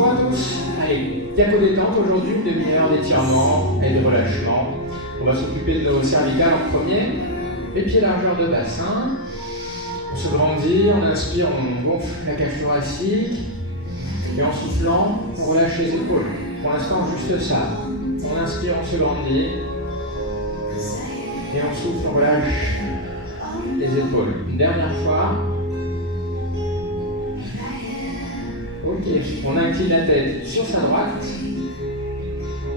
voit tous? Allez, diapo détente aujourd'hui, une demi-heure d'étirement et de relâchement. On va s'occuper de nos cervicales en premier. Les pieds largeur de bassin. On se grandit, on inspire, on gonfle la cage thoracique. Et en soufflant, on relâche les épaules. Pour l'instant, juste ça. On inspire, on se grandit. Et on souffle, on relâche les épaules. Une dernière fois. Ok, on incline la tête sur sa droite.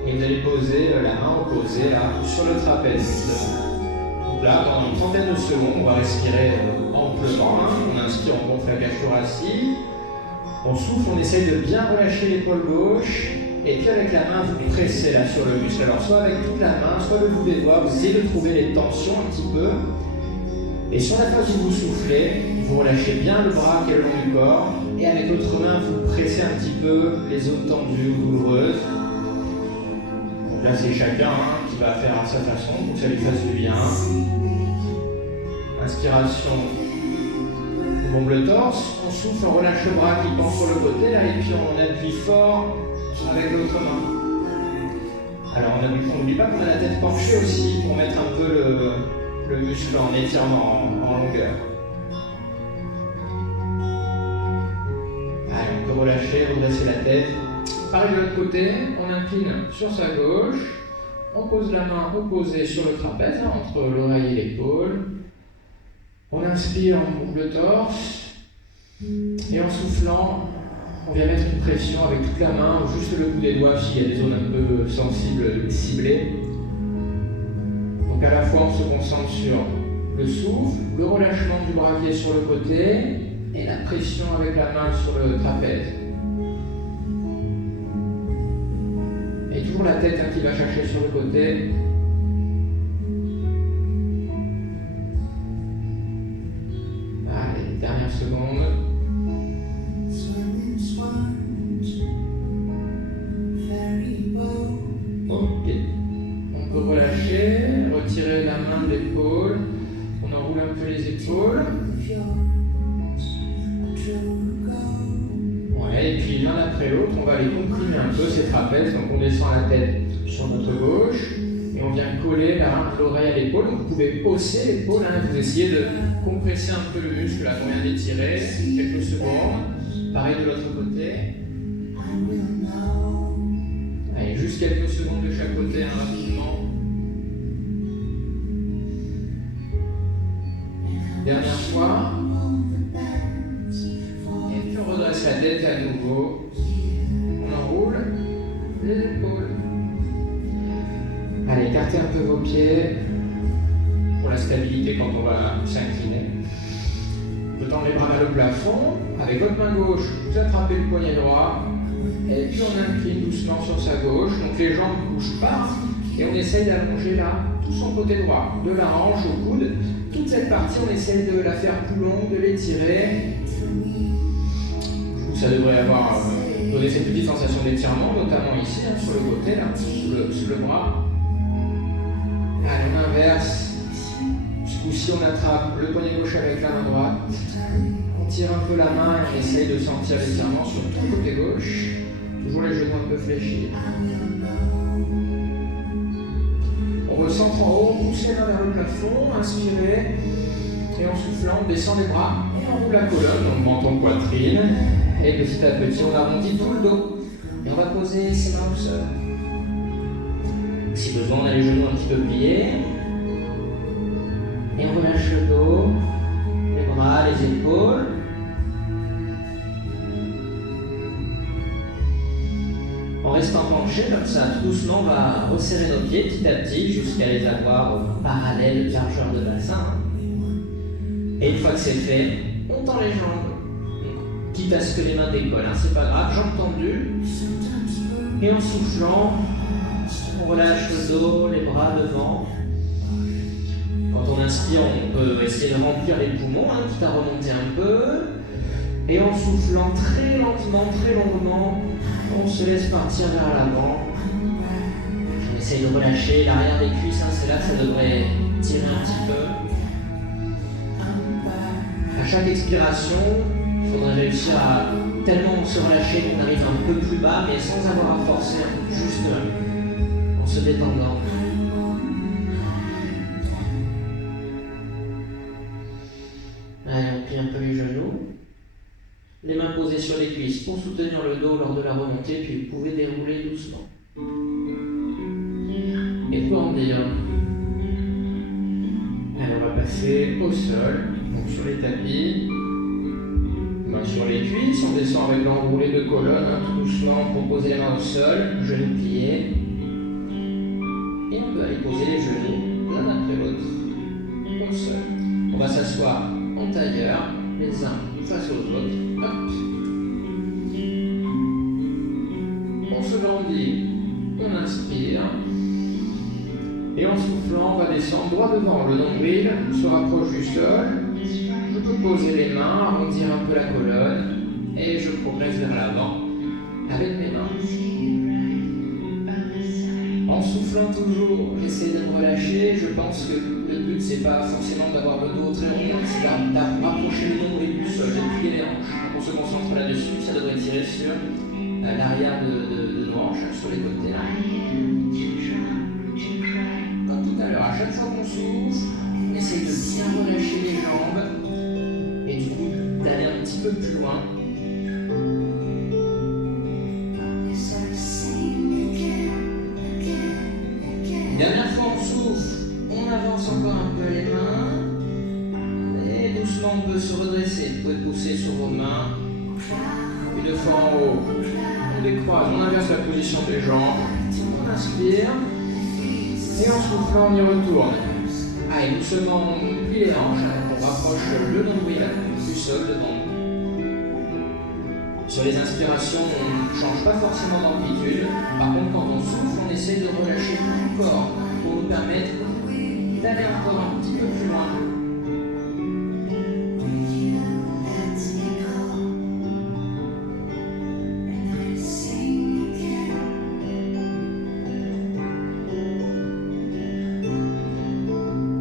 Et vous allez poser la main opposée là, sur le trapèze. Donc là, pendant une trentaine de secondes, on va respirer amplement. On inspire, on gonfle la cage thoracique. On souffle, on essaye de bien relâcher l'épaule gauche. Et puis avec la main, vous pressez là sur le muscle. Alors soit avec toute la main, soit le bout des doigts, vous essayez de trouver les tensions un petit peu. Et sur la phase où vous soufflez, vous relâchez bien le bras qui est le long du corps. Et avec l'autre main, vous pressez un petit peu les zones tendues ou douloureuses. Donc là, c'est chacun qui va faire à sa façon pour que ça lui fasse du bien. Inspiration, on bombe le torse. On souffle, on relâche le bras qui pend sur le côté. Là, et puis on appuie fort avec l'autre main. Alors, on n'oublie pas qu'on a la tête penchée aussi pour mettre un peu le muscle en étirement en longueur. Allez, on peut relâcher, redresser la tête. Pareil de l'autre côté, on incline sur sa gauche. On pose la main opposée sur le trapèze, entre l'oreille et l'épaule. On inspire, on bouge le torse. Et en soufflant, on vient mettre une pression avec toute la main, ou juste le bout des doigts s'il y a des zones un peu sensibles, ciblées. Donc à la fois on se concentre sur le souffle, le relâchement du bras qui est sur le côté, et la pression avec la main sur le trapèze. Et toujours la tête qui va chercher sur le côté. Allez, dernière seconde. Ok. On peut relâcher, retirer la main de l'épaule. On enroule un peu les épaules. Ouais, et puis l'un après l'autre, on va les comprimer un peu ces trapèzes. Donc on descend la tête sur notre gauche et on vient coller l'oreille à l'épaule. Donc vous pouvez hausser l'épaule, vous essayez de compresser un peu le muscle là qu'on vient d'étirer, quelques secondes. Pareil de l'autre côté. Allez, juste quelques secondes de chaque côté, rapidement. Dernière fois. Et puis on redresse la tête à nouveau. On enroule les épaules. Allez, écartez un peu vos pieds pour la stabilité quand on va s'incliner. Vous tendez les bras vers le plafond. Avec votre main gauche, vous attrapez le poignet droit. Et puis on incline doucement sur sa gauche. Donc les jambes ne bougent pas. Et on essaye d'allonger là tout son côté droit. De la hanche au coude. Toute cette partie, on essaye de la faire plus longue, de l'étirer. Ça devrait avoir donné cette petite sensation d'étirement, notamment ici, sur le côté, là, sous le bras. Allez, on inverse. Ce coup-ci, on attrape le poignet gauche avec la main droite. On tire un peu la main et on essaye de sentir l'étirement sur tout le côté gauche. Toujours les genoux un peu fléchis. On recentre en haut, on pousse les mains vers le plafond, inspirez. Et en soufflant, on descend les bras, on enroule la colonne, donc menton, poitrine. Et petit à petit, on arrondit tout le dos. Et on va poser ses mains au sol. Si besoin, on a les genoux un petit peu pliés. Et on relâche le dos, les bras, les épaules. En restant penché comme ça, tout doucement, on va resserrer nos pieds petit à petit jusqu'à les avoir parallèles, largeur de bassin. Et une fois que c'est fait, on tend les jambes. Quitte à ce que les mains décollent, c'est pas grave, jambes tendues. Et en soufflant, on relâche le dos, les bras devant. Quand on inspire, on peut essayer de remplir les poumons, quitte à remonter un peu. Et en soufflant très lentement, très longuement, on se laisse partir vers l'avant. On essaye de relâcher l'arrière des cuisses, c'est là que ça devrait tirer un petit peu. À chaque expiration, il faudrait réussir à tellement on se relâche qu'on arrive un peu plus bas, mais sans avoir à forcer, juste en se détendant. Allez, on plie un peu les genoux. Les mains posées sur les cuisses pour soutenir le dos lors de la remontée, puis vous pouvez dérouler doucement. Et grandir. Allez, on va passer au sol, donc sur les tapis. Mains sur les cuisses, on descend avec l'enroulé de colonne, tout doucement pour poser les mains au sol, genoux pliés. Et on peut aller poser les genoux l'un après l'autre au sol. On va s'asseoir en tailleur, les uns face aux autres. Hop. On se grandit, on inspire. Et en soufflant, on va descendre droit devant. Le nombril se rapproche du sol. Je peux poser les mains, arrondir un peu la colonne. Et je progresse vers l'avant avec mes mains. En soufflant toujours, j'essaie de me relâcher. Je pense que le but, c'est pas forcément d'avoir le dos très rond, c'est d'approcher le nombril du sol, de plier les hanches. Donc on se concentre là-dessus, ça devrait tirer sur l'arrière de nos hanches, sur les côtés. Là. Comme tout à l'heure, à chaque fois qu'on souffle, on essaie de bien relâcher les jambes et du coup d'aller un petit peu plus loin. Dernière fois on souffle, on avance encore un peu les mains et doucement on peut se redresser. Vous pouvez pousser sur vos mains, puis deux fois en haut. On décroise, on inverse la position des jambes, on inspire et en soufflant on y retourne. Allez, doucement on plie les hanches, on rapproche le nombril du sol devant nous. Sur les inspirations, on ne change pas forcément d'amplitude. Par contre, quand on souffle, on essaie de relâcher tout le corps pour nous permettre d'aller encore un petit peu plus loin.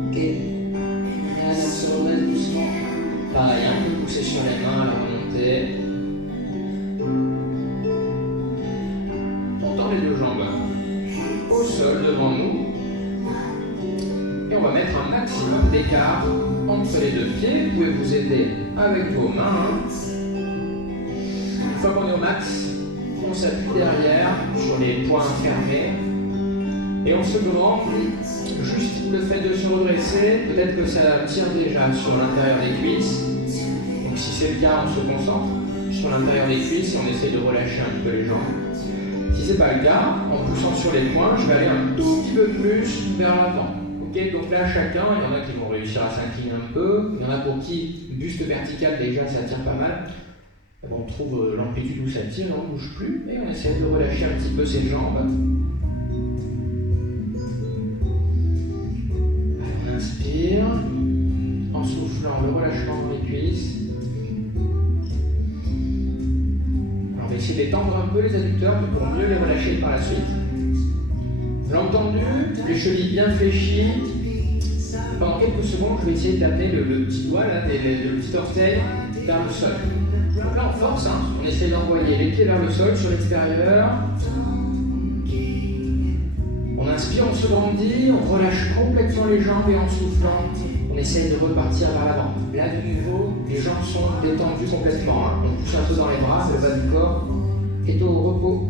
Ok. Et allez, on se redresse doucement. Pareil, on peut pousser sur les mains à la remontée. Les deux jambes au sol devant nous et on va mettre un maximum d'écart entre les deux pieds. Vous pouvez vous aider avec vos mains. Une fois qu'on est au max, on s'appuie derrière sur les poings fermés et on se grandit. Juste le fait de se redresser, peut-être que ça tire déjà sur l'intérieur des cuisses. Donc si c'est le cas, on se concentre sur l'intérieur des cuisses et on essaie de relâcher un peu les jambes. Si ce n'est pas le cas, en poussant sur les poings, je vais aller un tout petit peu plus vers l'avant. Okay, donc là, chacun, il y en a qui vont réussir à s'incliner un peu, il y en a pour qui buste vertical déjà ça tire pas mal. On trouve l'amplitude où ça tire, on ne bouge plus et on essaie de relâcher un petit peu ses jambes. Alors, on inspire, en soufflant le relâchement dans les cuisses. On va essayer d'étendre un peu les adducteurs pour mieux les relâcher par la suite. L'entendu, les chevilles bien fléchies. Pendant quelques secondes, je vais essayer d'amener le petit doigt, là, le petit orteil vers le sol. Donc là, on force, on essaie d'envoyer les pieds vers le sol sur l'extérieur. On inspire, on se grandit, on relâche complètement les jambes et en soufflant, on essaye de repartir vers l'avant. Là, de nouveau, les jambes sont détendues complètement. On pousse un peu dans les bras, le bas du corps est au repos.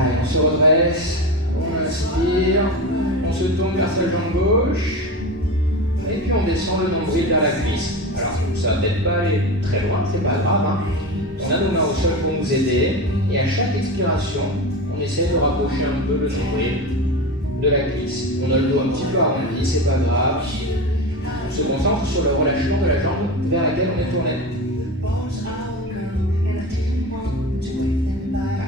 Allez, on se redresse, on inspire, on se tourne vers sa jambe gauche, et puis on descend le nombril vers la cuisse. Alors, ça va peut-être pas aller très loin, c'est pas grave. On a nos mains au sol pour nous aider, et à chaque expiration, on essaie de rapprocher un peu le nombril de la cuisse. On a le dos un petit peu arrondi, c'est pas grave. On se concentre sur le relâchement de la jambe vers laquelle on est tourné.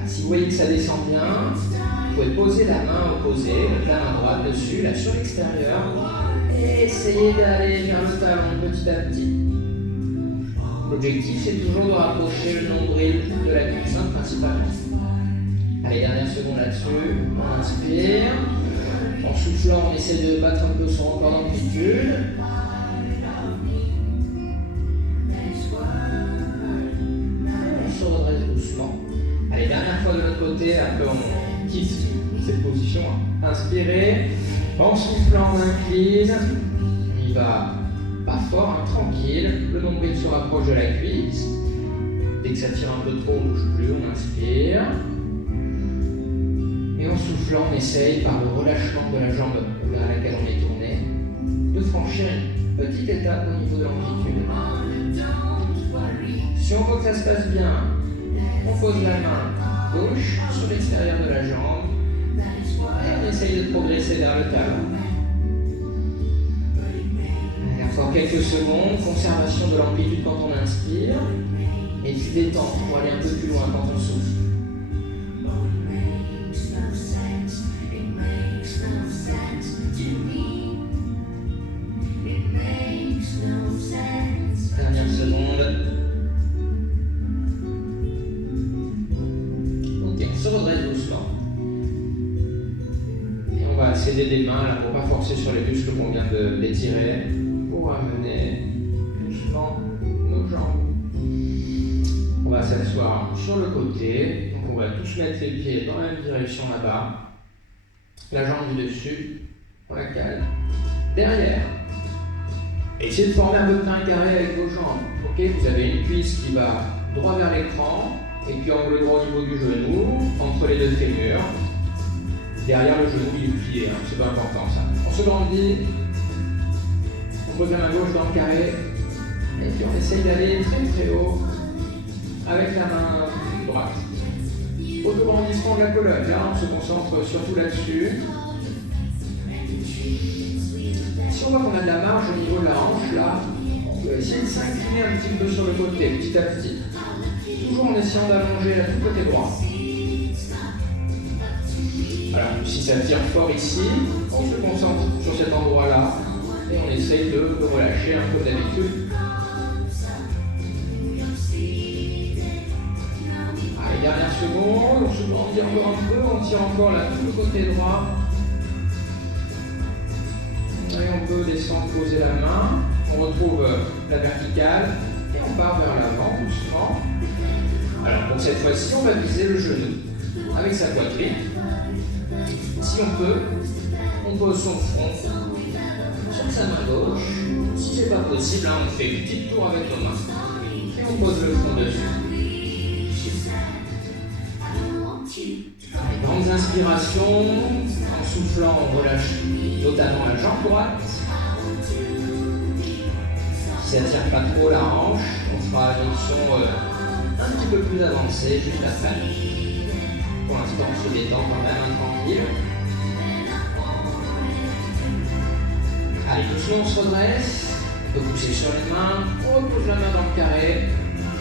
Si vous voyez que ça descend bien, vous pouvez poser la main opposée, donc la main droite dessus, là sur l'extérieur, et essayer d'aller vers le talon petit à petit. L'objectif, c'est toujours de rapprocher le nombril de la cuisse principalement. Allez, dernière seconde là-dessus. On inspire. En soufflant, on essaie de battre un peu son record d'amplitude. On se redresse doucement. Allez, dernière fois de l'autre côté, après on quitte cette position. Inspirez. En soufflant, on incline. On y va pas fort, hein, tranquille. Le nombril se rapproche de la cuisse. Dès que ça tire un peu trop, on ne bouge plus, on inspire. Et en soufflant, on essaye, par le relâchement de la jambe vers laquelle on est tourné, de franchir une petite étape au niveau de l'amplitude. Si on veut que ça se passe bien, on pose la main gauche sur l'extérieur de la jambe et on essaye de progresser vers le talon. Et encore quelques secondes, conservation de l'amplitude quand on inspire et du détente pour aller un peu plus loin quand on souffle. Dernière seconde. Ok, on se redresse doucement. Et on va céder des mains là pour ne pas forcer sur les muscles qu'on vient d'étirer. Pour amener doucement nos jambes. On va s'asseoir sur le côté. Donc on va tous mettre les pieds dans la même direction là-bas. La jambe du dessus. On la cale. Derrière. Essayez de former un peu de pain carré avec vos jambes. Ok, vous avez une cuisse qui va droit vers l'écran et puis angle droit au niveau du genou, entre les deux fémurs. Derrière le genou, il est plié, hein, c'est pas important ça. On se grandit, on pose la main gauche dans le carré et puis on essaye d'aller très très haut avec la main droite. Auto-grandissement de la colonne, là on se concentre surtout là-dessus. Si on voit qu'on a de la marge au niveau de la hanche, là, on peut essayer de s'incliner un petit peu sur le côté, petit à petit. Toujours en essayant d'allonger la tout côté droit. Alors, si ça tire fort ici, on se concentre sur cet endroit-là et on essaye de relâcher un peu d'habitude. Allez, dernière seconde, on se grandit encore un peu, on tire encore là tout le côté droit. Et on peut descendre, poser la main, on retrouve la verticale et on part vers l'avant doucement. Alors pour cette fois-ci, on va viser le genou avec sa poitrine. Si on peut, on pose son front sur sa main gauche. Si c'est pas possible, là, on fait une petite tour avec nos mains et on pose le front dessus. Les grandes inspirations, en soufflant, on relâche totalement la jambe droite. Si ça ne tire pas trop la hanche, on fera une option un petit peu plus avancée juste après. Pour l'instant, on se détend quand même, tranquille. Allez, doucement, on se redresse. On peut pousser sur les mains, on repose la main dans le carré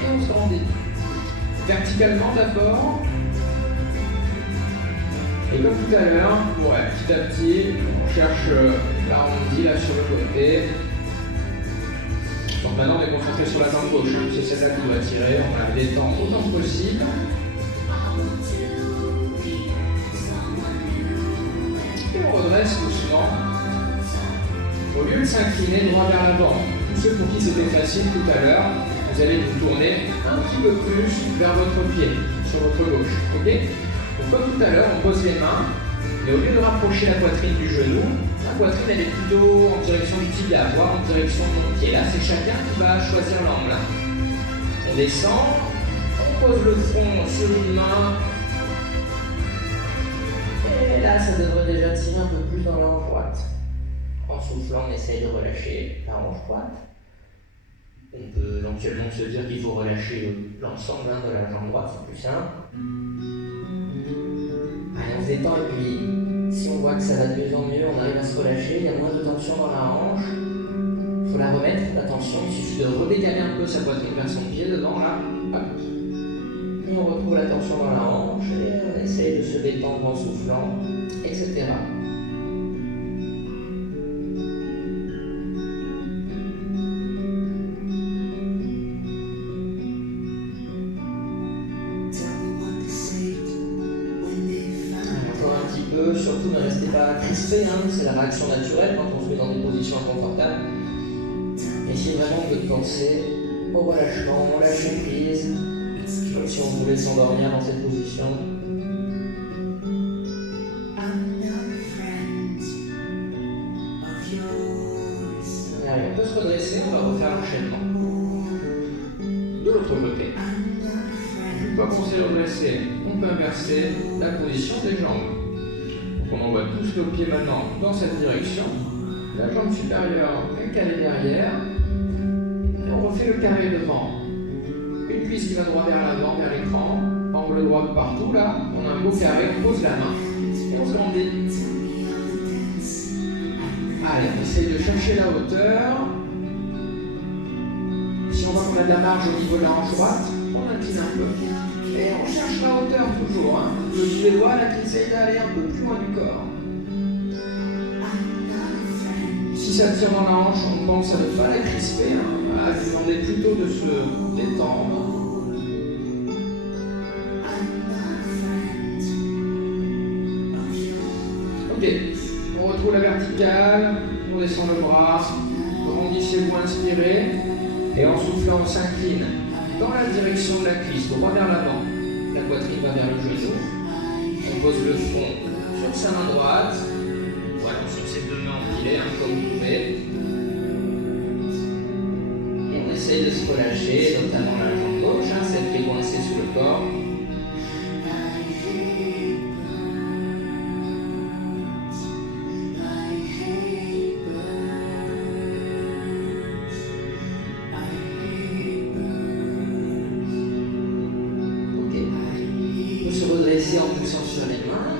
et on se grandit. Verticalement d'abord. Et comme tout à l'heure, ouais, petit à petit, on cherche l'arrondi là sur le côté. Donc maintenant on est concentré sur la jambe gauche, c'est celle-là qui doit tirer, on la détend autant que possible. Et on redresse doucement. Au lieu de s'incliner droit vers l'avant, tous ceux pour qui c'était facile tout à l'heure, vous allez vous tourner un petit peu plus vers votre pied, sur votre gauche. Ok ? Donc comme tout à l'heure, on pose les mains, mais au lieu de rapprocher la poitrine du genou, la poitrine elle est plutôt en direction du tibia, voire en direction de mon pied. Là, c'est chacun qui va choisir l'angle. On descend, on pose le front sur une main, et là, ça devrait déjà tirer un peu plus dans la hanche droite. En soufflant, on essaye de relâcher la hanche droite. On peut éventuellement se dire qu'il faut relâcher l'ensemble de la jambe droite, c'est plus simple. Allez, on se détend et puis si on voit que ça va de mieux en mieux, on arrive à se relâcher, il y a moins de tension dans la hanche. Il faut la remettre, la tension, il suffit de redécaler un peu sa poitrine vers son pied devant là. Hop. Et on retrouve la tension dans la hanche et on essaye de se détendre en soufflant, etc. Sur surtout ne restez pas crispé, hein, c'est la réaction naturelle quand on se met dans des positions inconfortables. Essayez vraiment de penser au relâchement, au lâcher prise, comme si on voulait s'endormir dans cette position. Allez, on peut se redresser, on va refaire l'enchaînement. De l'autre côté. Une fois qu'on s'est redressé, on peut inverser la position des jambes. Donc on envoie tous le pied maintenant dans cette direction. La jambe supérieure est calée derrière. Et on refait le carré devant. Une cuisse qui va droit vers l'avant, vers l'écran. Angle droit partout là. On a un beau carré, on pose la main. Et on se grandit. Allez, on essaye de chercher la hauteur. Si on voit qu'on a de la marge au niveau de la hanche droite, on incline un peu. Et on cherche la hauteur toujours. Hein. Le bout des doigts là qui essaye d'aller un peu plus loin du corps. Si ça tire dans la hanche, on pense à ne pas la crisper. Hein. À lui demander plutôt de se détendre. Ok, on retrouve la verticale, on descend le bras, grandissez-vous, inspirez, et en soufflant, on s'incline dans la direction de la cuisse, droit vers l'avant. La poitrine va vers le genou. On pose le front sur sa main droite, voilà, sur ses deux mains empilées, hein, comme vous pouvez. Et on essaye de se relâcher, notamment la jambe gauche, hein, celle qui est coincée sous le corps. En poussant sur les mains,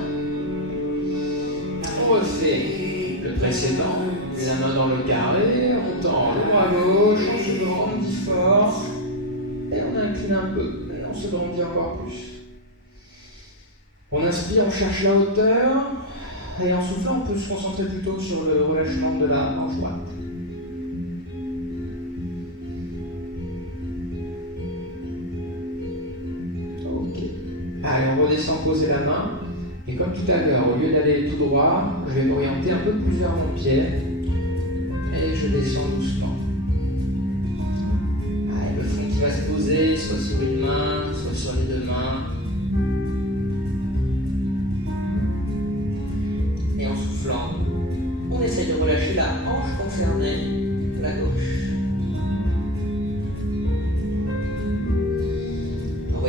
on refait le précédent, la main dans le carré, on tend le bras gauche, on se grandit fort, et on incline un peu, et on se grandit encore plus. On inspire, on cherche la hauteur, et en soufflant, on peut se concentrer plutôt sur le relâchement de la hanche droite. Allez, on redescend, poser la main. Et comme tout à l'heure, au lieu d'aller tout droit, je vais m'orienter un peu plus vers mon pied. Et je descends doucement. Allez, le front qui va se poser, soit sur une main, soit sur les deux mains. Et en soufflant, on essaye de relâcher la hanche concernée de la gauche.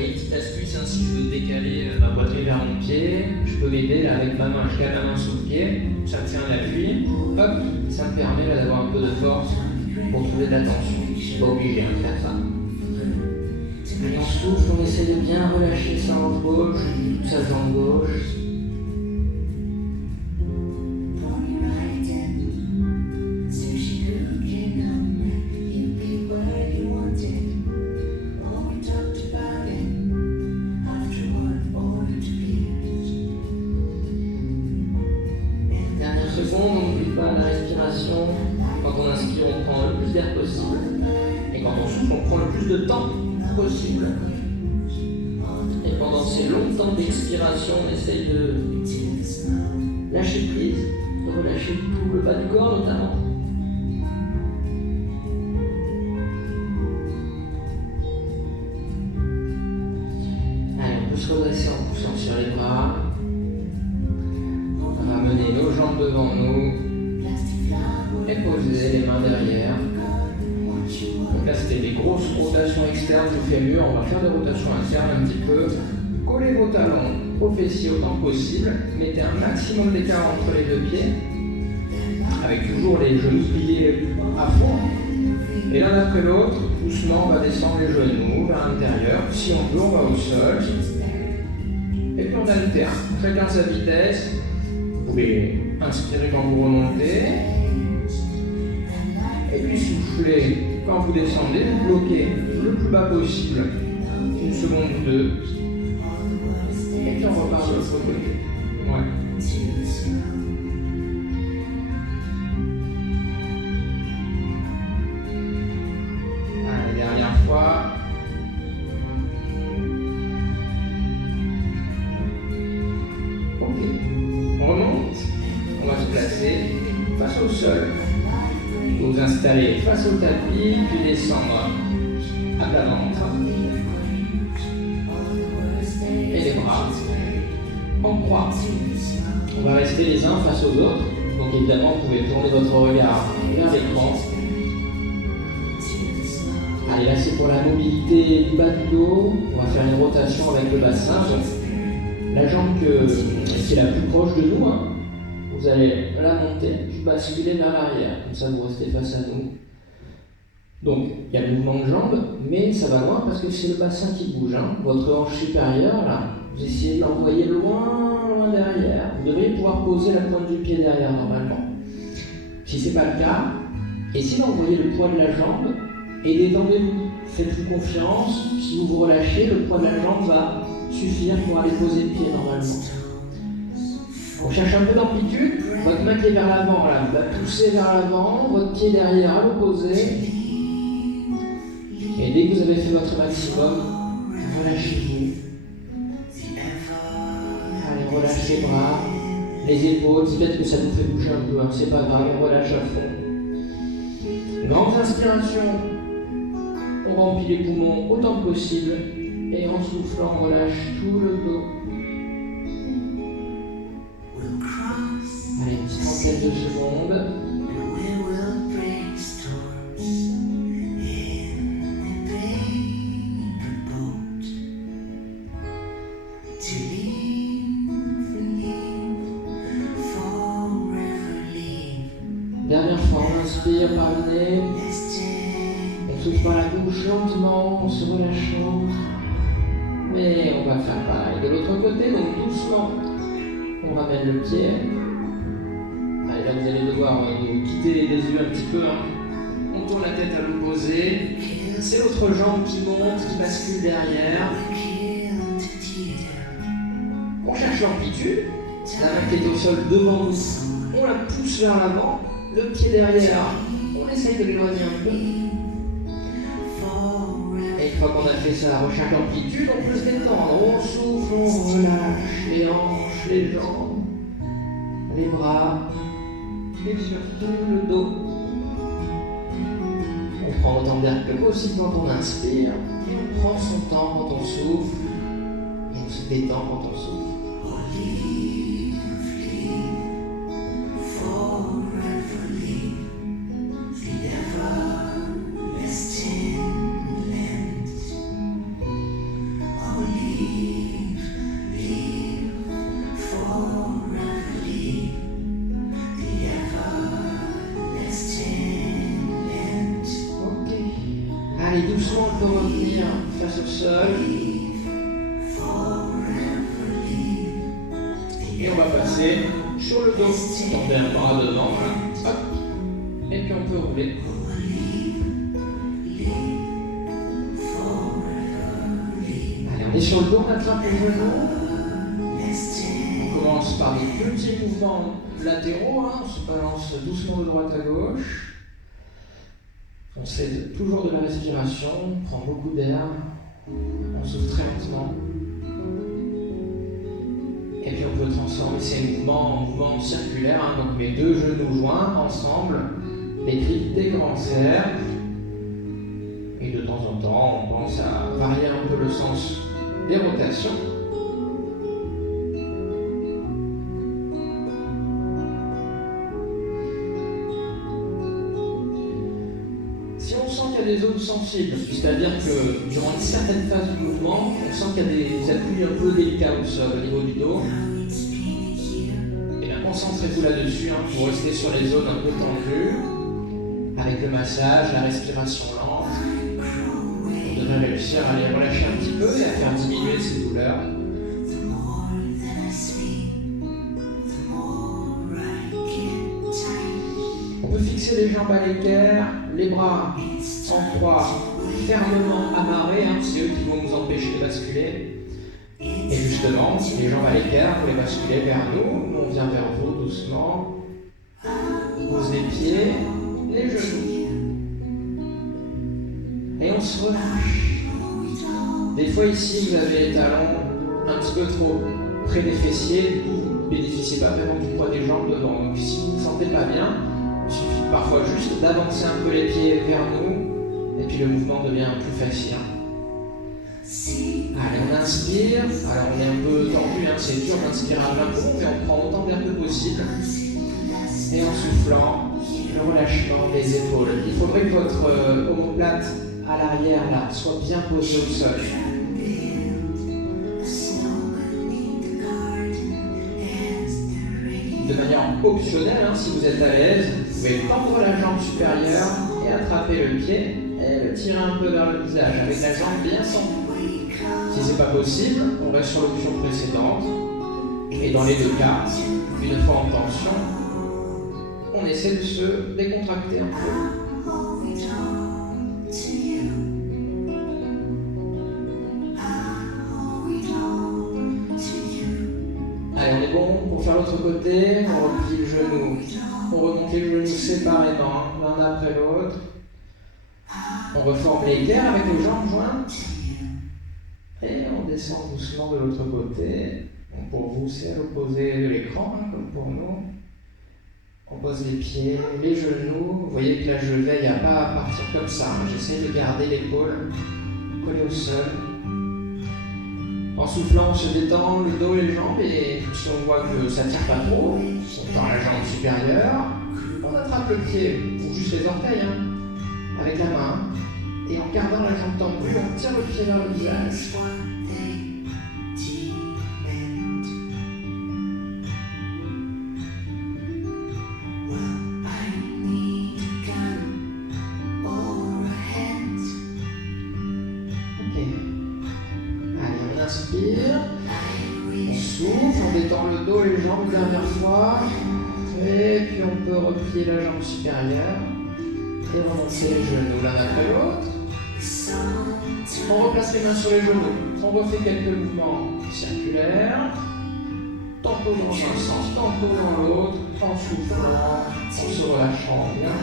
Petite astuce, hein, si je veux décaler ma poitrine vers mon pied, je peux m'aider avec ma main, je cale la main sous le pied, ça tient l'appui, hop, ça me permet là d'avoir un peu de force pour trouver de la tension. Je suis pas obligé de faire ça. Et on souffle, on essaie de bien relâcher sa hanche gauche, toute sa jambe gauche. On n'oublie pas la respiration. Quand on inspire, on prend le plus d'air possible. Et quand on souffle, on prend le plus de temps possible. Et pendant ces longs temps d'expiration, on essaye de lâcher prise, de relâcher tout le bas du corps notamment. Allez, on peut se redresser en poussant sur les bras. On va mener nos jambes devant nous et poser les mains derrière. Donc là c'était des grosses rotations externes du fémur, on va faire des rotations internes un petit peu. Collez vos talons aux fessiers autant que possible, mettez un maximum d'écart entre les deux pieds, avec toujours les genoux pliés à fond. Et l'un après l'autre, doucement on va descendre les genoux vers l'intérieur. Si on peut, on va au sol. Et puis on alterne, chacun sa vitesse. Vous pouvez inspirer quand vous remontez, et puis souffler quand vous descendez, vous bloquez le plus bas possible, une seconde ou deux, et puis on repart de l'autre côté. Ouais. Allez, dernière fois. Ok. On remonte. sol. Vous vous installez face au tapis, puis descendre à plat ventre. Et les bras en croix. On va rester les uns face aux autres. Donc évidemment, vous pouvez tourner votre regard vers l'écran. Allez, là c'est pour la mobilité du bas du dos. On va faire une rotation avec le bassin. Donc, la jambe qui est la plus proche de nous, hein, vous allez la monter, puis basculer vers l'arrière. Comme ça, vous restez face à nous. Donc, il y a le mouvement de jambe, mais ça va loin parce que c'est le bassin qui bouge. Hein. Votre hanche supérieure, là, vous essayez de l'envoyer loin, loin derrière. Vous devriez pouvoir poser la pointe du pied derrière normalement. Si ce n'est pas le cas, essayez d'envoyer le poids de la jambe et détendez-vous. Faites-vous confiance. Si vous vous relâchez, le poids de la jambe va suffire pour aller poser le pied normalement. On cherche un peu d'amplitude. Votre main qui est vers l'avant, là, vous la poussez vers l'avant, votre pied derrière à l'opposé. Et dès que vous avez fait votre maximum, relâchez-vous. Allez, relâchez les bras, les épaules. Peut-être que ça vous fait bouger un peu, hein. C'est pas grave, on relâche à fond. Grande inspiration. On remplit les poumons autant que possible. Et en soufflant, on relâche tout le dos. Allez, une petite trentaine de secondes. Dernière fois, on inspire par le nez. On souffle par la bouche lentement, en se relâchant. Mais on va faire pareil de l'autre côté, donc doucement. On ramène le pied. Allez, là vous allez devoir nous quitter les yeux un petit peu. Hein. On tourne la tête à l'opposé. C'est l'autre jambe qui monte, qui bascule derrière. On cherche l'amplitude. La main qui est au sol devant nous, on la pousse vers l'avant. Le pied derrière, on essaye de l'éloigner un peu. Et une fois qu'on a fait ça, recherche l'amplitude, on peut se détendre. On souffle, on relâche les hanches, les jambes, les bras et surtout le dos. On prend autant d'air que possible quand on inspire. Et on prend son temps quand on souffle. Et on se détend quand on souffle. Allez, doucement, on peut revenir face au sol. Et on va passer sur le dos. On met un bras devant, là. Hop. Et puis on peut rouler. Allez, on est sur le dos, on attrape le genou. On commence par des petits mouvements latéraux. Hein. On se balance doucement de droite à gauche. On s'aide toujours de la respiration, on prend beaucoup d'air, on souffle très lentement. Et puis on peut transformer ces mouvements en mouvements circulaires, hein, donc mes deux genoux joints ensemble, décrivent des grands cercles. Et de temps en temps, on pense à varier un peu le sens des rotations. Si on sent qu'il y a des zones sensibles, c'est-à-dire que durant une certaine phase du mouvement, on sent qu'il y a des appuis un peu délicats au sol, au niveau du dos, et bien concentrez-vous là-dessus, hein, pour rester sur les zones un peu tendues, avec le massage, la respiration lente. On devrait réussir à les relâcher un petit peu et à faire diminuer ces douleurs. On peut fixer les jambes à l'équerre, les bras en croix fermement amarrés, hein, c'est eux qui vont nous empêcher de basculer. Et justement, les jambes à l'équerre, vous les basculez vers nous, on vient vers vous doucement. On pose les pieds, les genoux. Et on se relâche. Des fois ici, vous avez les talons un petit peu trop près des fessiers, du coup, vous ne bénéficiez pas vraiment du poids des jambes devant. Donc si vous ne vous sentez pas bien, Il suffit parfois juste d'avancer un peu les pieds vers nous, et puis le mouvement devient plus facile. Allez, on inspire. Alors on est un peu tendu, hein, c'est dur d'inspirer à plein poumon, mais on prend autant d'air que possible. Et en soufflant, le relâchement des épaules. Il faudrait que votre omoplate à l'arrière là soit bien posée au sol. De manière optionnelle, hein, si vous êtes à l'aise, vous pouvez tendre la jambe supérieure et attraper le pied et le tirer un peu vers le visage avec la jambe bien centrée. Si c'est pas possible, on reste sur l'option précédente. Et dans les deux cas, une fois en tension, on essaie de se décontracter un peu. Allez, on est bon pour faire l'autre côté. On replie le genou. On remonte les genoux séparément, l'un après l'autre. On reforme l'équerre avec les jambes jointes. Et on descend doucement de l'autre côté. Donc pour vous, c'est à l'opposé de l'écran, hein, comme pour nous. On pose les pieds, les genoux. Vous voyez que là, je veille à pas partir comme ça. J'essaie de garder l'épaule collée au sol. En soufflant, on se détend le dos et les jambes. Et si on voit que ça ne tire pas trop, on tend la jambe supérieure. On attrape le pied, ou juste les orteils, hein, avec la main. Et en gardant la jambe tendue, on tire le pied vers le visage. Inspire, on souffle, on détend le dos et les jambes une dernière fois, et puis on peut replier la jambe supérieure et remonter les genoux l'un après l'autre. On replace les mains sur les genoux, on refait quelques mouvements circulaires, tantôt dans un sens, tantôt dans l'autre, en soufflant, en se relâchant bien.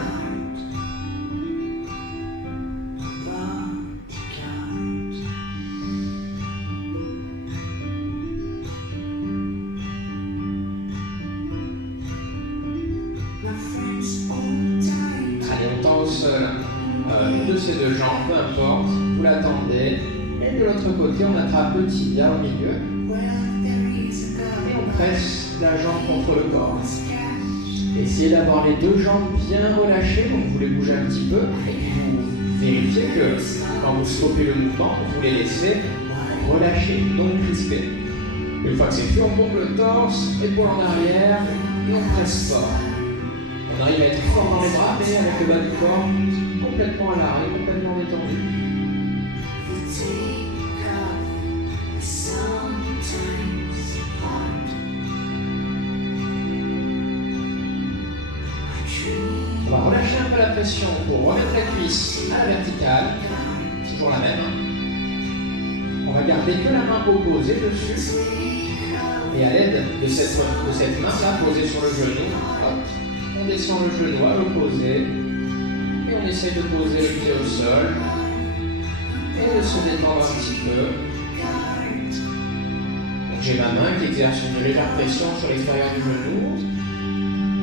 Une de ces deux jambes, peu importe, vous l'attendez, et de l'autre côté, on attrape le tibia au milieu, et on presse la jambe contre le corps. Essayez d'avoir les deux jambes bien relâchées, donc vous les bougez un petit peu, et puis vous vérifiez que quand vous stoppez le mouvement, vous les laissez relâcher, donc crisper. Une fois que c'est fait, on pompe le torse, épaule en arrière, et on presse fort. On arrive à être fort dans les bras, mais avec le bas du corps complètement à l'arrêt, complètement détendu. On va relâcher un peu la pression pour remettre la cuisse à la verticale, toujours la même. On va garder que la main opposée dessus, et à l'aide de cette main-là posée sur le genou, hop, on descend le genou à l'opposé. Et on essaie de poser le pied au sol et de se détendre un petit peu. Donc j'ai ma main qui exerce une légère pression sur l'extérieur du genou.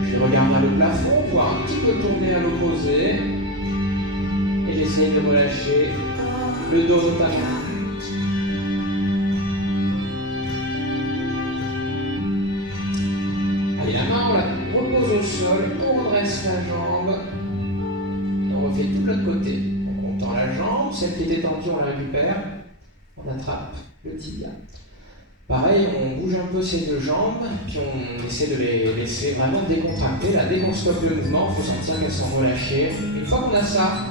Je regarde vers le plafond, voire un petit peu tourner à l'opposé. Et j'essaie de relâcher le dos notamment. Allez, la main, on la repose au sol, on redresse la jambe. On refait tout de l'autre côté. On tend la jambe, celle qui était tendue, on la récupère. On attrape le tibia. Pareil, on bouge un peu ces deux jambes, puis on essaie de les laisser vraiment décontracter. Là, dès qu'on stoppe le mouvement, il faut sentir qu'elles sont relâchées. Une fois qu'on a ça,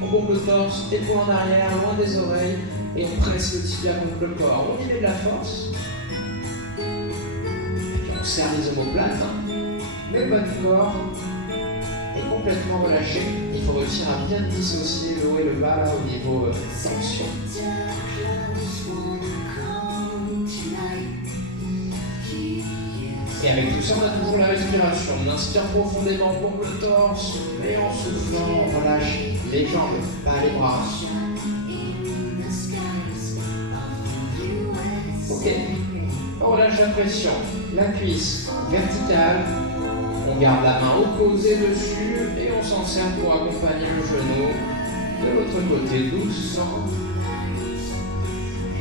on pompe le torse, épaule en arrière, loin des oreilles, et on presse le tibia contre le corps. On y met de la force. Puis on serre les omoplates, le bas du corps est complètement relâché. Il faut réussir à bien dissocier le haut et le bas là, au niveau tension. Et avec tout ça, on a toujours la respiration. On inspire profondément, pompe le torse, et en soufflant, on relâche les jambes, pas les bras. Ok, on relâche la pression, la cuisse verticale, on On garde la main opposée dessus et on s'en sert pour accompagner le genou de l'autre côté doucement.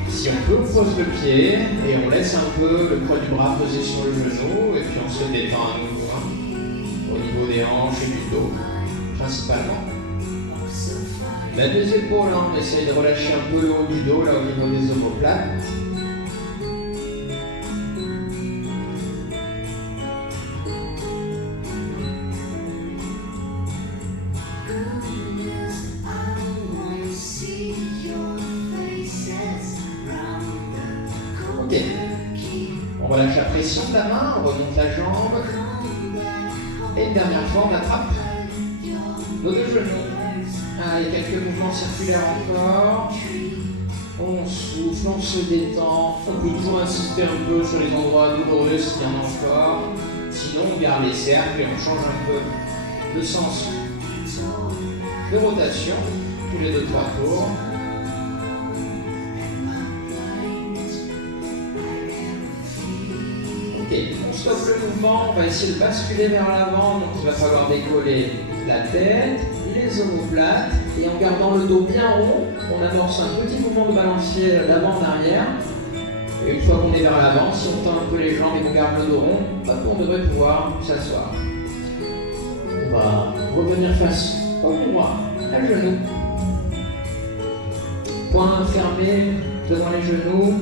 Si on peut, on pose le pied et on laisse un peu le poids du bras poser sur le genou et puis on se détend à nouveau au niveau des hanches et du dos principalement. Même les épaules, on essaye de relâcher un peu le haut du dos là au niveau des omoplates. Ok, on relâche la pression de la main, on remonte la jambe. Et une dernière fois, on attrape nos deux genoux. Allez, quelques mouvements circulaires encore. On souffle, on se détend. On peut toujours insister un peu sur les endroits douloureux s'il y en a encore. Sinon, on garde les cercles et on change un peu le sens de rotation tous les 2-3 tours. Ok, on stoppe le mouvement, on va essayer de basculer vers l'avant, donc il va falloir décoller la tête, les omoplates, et en gardant le dos bien rond, on amorce un petit mouvement de balancier d'avant en arrière. Et une fois qu'on est vers l'avant, si on tend un peu les jambes et qu'on garde le dos rond, on devrait pouvoir s'asseoir. On va revenir face au miroir, à genoux. Poings fermés devant les genoux.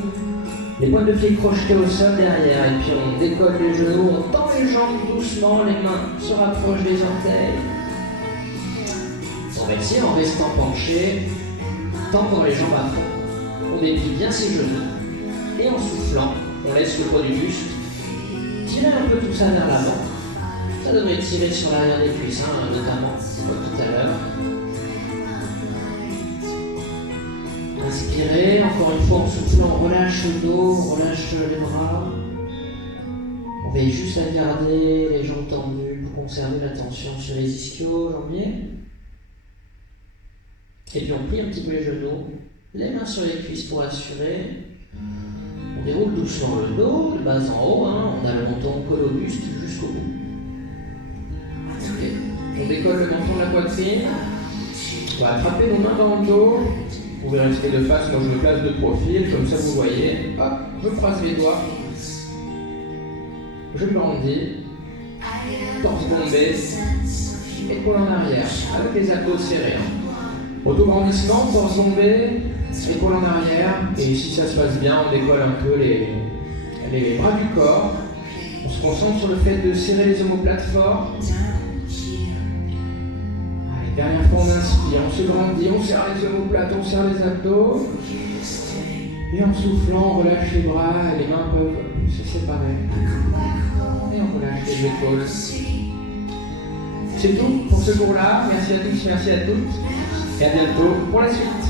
Les pointes de pied crochetés au sol derrière, et puis on décolle les genoux, on tend les jambes doucement, les mains se rapprochent des orteils. On va essayer en restant penché, tendre les jambes à fond. On déplie bien ses genoux, et en soufflant, on laisse le poids du buste tirer un peu tout ça vers l'avant. Ça devrait tirer sur l'arrière des cuisses, notamment, comme tout à l'heure. Inspirez, encore une fois en soufflant, on relâche le dos, on relâche les bras. On veille juste à garder les jambes tendues pour conserver la tension sur les ischio-jambiers. Et puis on plie un petit peu les genoux, les mains sur les cuisses pour assurer. On déroule doucement le dos, de bas en haut, on a le menton colle au buste jusqu'au bout. Okay. On décolle le menton de la poitrine. On va attraper nos mains dans le dos. Vous pouvez rester de face, moi je me place de profil, comme ça vous voyez. Hop, je croise les doigts. Je grandis. Torse bombé. Épaule en arrière, avec les abdos serrés. Auto-grandissement, torse bombé, épaule en arrière. Et si ça se passe bien, on décolle un peu les bras du corps. On se concentre sur le fait de serrer les omoplates fort. Dernière fois, on inspire, on se grandit, on serre les omoplates, on serre les abdos. Et en soufflant, on relâche les bras et les mains peuvent se séparer. Et on relâche les épaules. C'est tout pour ce cours-là. Merci à tous, merci à toutes. Et à bientôt pour la suite.